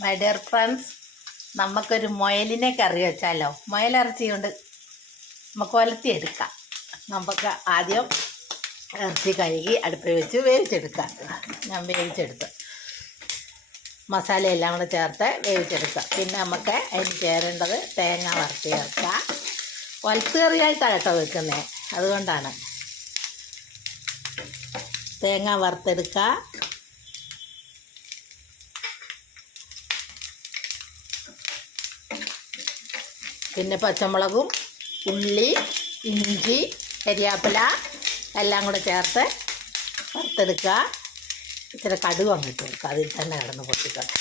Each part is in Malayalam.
മൈ ഡിയർ ഫ്രണ്ട്സ് നമുക്കൊരു മുയലിനെ കറി വെച്ചാലോ? മുയലിറച്ചി കൊണ്ട് നമുക്ക് ഒലത്തിയെടുക്കാം നമുക്ക് ആദ്യം ഇറച്ചി കഴുകി അടുപ്പിൽ വെച്ച് വേവിച്ചെടുക്കാം. ഞാൻ വേവിച്ചെടുത്തു. മസാലയെല്ലാം കൂടെ ചേർത്ത് വേവിച്ചെടുക്കാം. പിന്നെ നമുക്ക് അതിന് ചേരേണ്ടത് തേങ്ങ വറുത്ത് ചേർക്കാം. ഒലത്ത് കറിയായിട്ടാണ് കേട്ടോ വെക്കുന്നത്. അതുകൊണ്ടാണ്. തേങ്ങ വറുത്തെടുക്കുക പിന്നെ പച്ചമുളകും ഉള്ളി ഇഞ്ചി കരിയാപ്പില എല്ലാം കൂടെ ചേർത്ത് വറുത്തെടുക്കുക. ഇച്ചിരി കടുക് അങ്ങോട്ട് കൊടുക്കുക. അതിൽ തന്നെ കിടന്ന് പൊട്ടിക്കട്ടെ.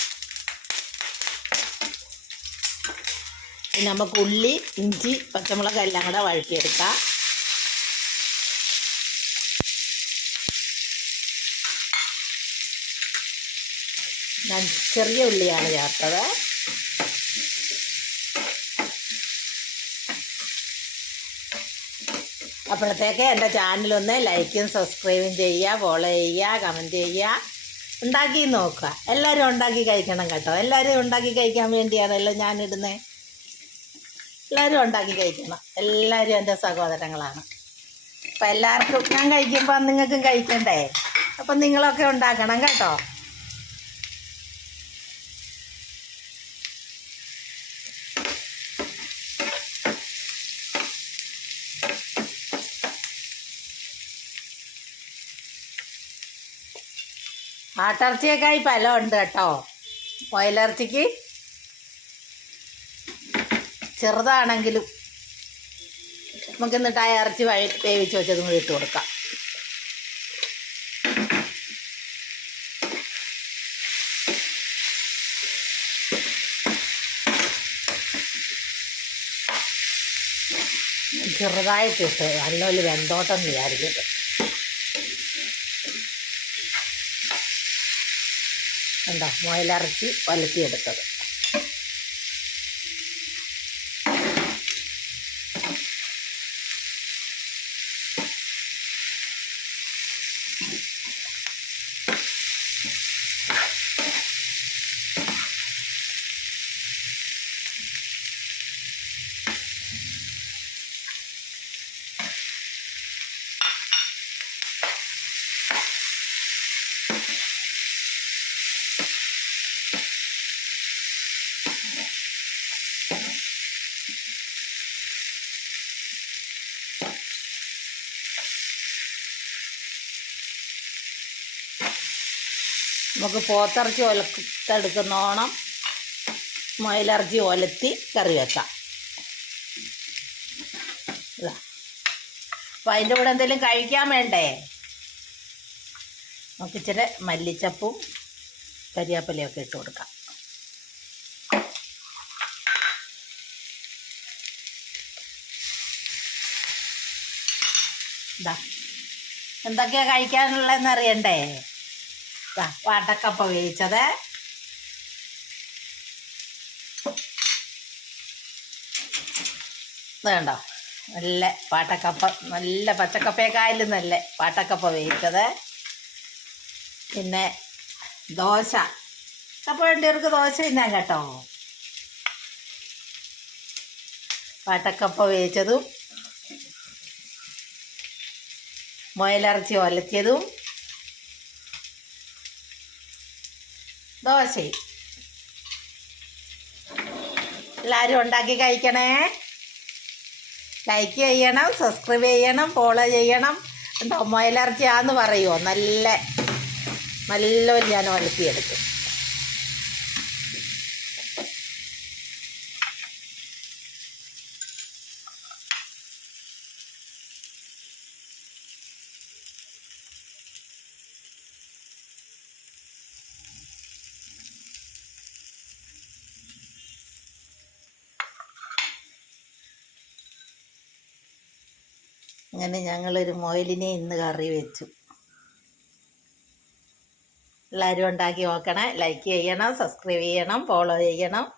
പിന്നെ നമുക്ക് ഉള്ളി ഇഞ്ചി പച്ചമുളക് എല്ലാം കൂടെ വഴറ്റിയെടുക്കാം. ഞാൻ ചെറിയ ഉള്ളിയാണ് ചേർത്തത്. അപ്പോഴത്തേക്ക് എന്റെ ചാനലൊന്ന് ലൈക്കും സബ്സ്ക്രൈബും ചെയ്യുക ഫോളോ ചെയ്യുക കമന്റ് ചെയ്യുക. ഉണ്ടാക്കി നോക്കുക. എല്ലാവരും ഉണ്ടാക്കി കഴിക്കണം കേട്ടോ. എല്ലാവരും ഉണ്ടാക്കി കഴിക്കാൻ വേണ്ടിയാണല്ലോ ഞാനിടുന്നത് എല്ലാവരും ഉണ്ടാക്കി കഴിക്കണം. എല്ലാവരും എന്റെ സഹോദരങ്ങളാണ്. അപ്പം എല്ലാവർക്കും ഞാൻ കഴിക്കുമ്പോൾ നിങ്ങൾക്കും കഴിക്കണ്ടേ? അപ്പം നിങ്ങളൊക്കെ ഉണ്ടാക്കണം കേട്ടോ. ആട്ടിറച്ചിയൊക്കെ പല ഉണ്ട് കേട്ടോ. മുയലിറച്ചിക്ക് ചെറുതാണെങ്കിലും നമുക്ക് എന്നിട്ട് ആ ഇറച്ചി വഴി വേവിച്ച് വെച്ചതും കൂടി ഇട്ട് കൊടുക്കാം. ചെറുതായിട്ടിട്ട് നല്ലൊരു വെന്തോട്ടം വിചാരിക്കട്ടെ എന്താ മുയലിറച്ചി വലത്തിയെടുത്തത്. നമുക്ക് പോത്തിറച്ചി ഒലത്തെടുക്കുന്നോണം മുയലിറച്ചി ഒലത്തി കറി വെക്കാം. ഇതാ. അപ്പം അതിന്റെ കൂടെ എന്തെങ്കിലും കഴിക്കാൻ വേണ്ടേ? നമുക്ക് ഇച്ചിരി മല്ലിച്ചപ്പും കരിയാപ്പലയൊക്കെ ഇട്ട് കൊടുക്കാം. ഇതാ. എന്തൊക്കെയാ കഴിക്കാനുള്ളതെന്ന് അറിയണ്ടേ? ദാ വാട്ടക്കപ്പ വേവിച്ചത്. വേണ്ടോ നല്ല പാട്ടക്കപ്പ നല്ല പച്ചക്കപ്പയേക്കായാലും നല്ല പാട്ടക്കപ്പ വേവിച്ചത്. പിന്നെ ദോശ. കപ്പ വേണ്ടിയവർക്ക് ദോശ ഇന്നാ കേട്ടോ. പാട്ടക്കപ്പ വേവിച്ചതും മുയലിറച്ചി ഒലത്തിയതും ദോശയും എല്ലാവരും ഉണ്ടാക്കി കഴിക്കണേ. ലൈക്ക് ചെയ്യണം സബ്സ്ക്രൈബ് ചെയ്യണം ഫോളോ ചെയ്യണം. എന്തോ മുയലിറച്ചിയാന്ന് പറയുമോ നല്ല നല്ല ഞാൻ വളർത്തിയെടുക്കും അങ്ങനെ ഞങ്ങളൊരു മുയലിനെ ഇന്ന് കറി വെച്ചു. എല്ലാവരും ഉണ്ടാക്കി നോക്കണേ. ലൈക്ക് ചെയ്യണം സബ്സ്ക്രൈബ് ചെയ്യണം ഫോളോ ചെയ്യണം.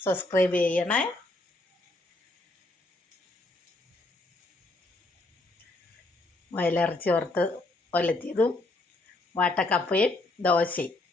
സബ്സ്ക്രൈബ് ചെയ്യണേ. മുയലിറച്ചി ഓർത്ത് ഒലത്തിയതും വാട്ടക്കപ്പയും ദോശയും.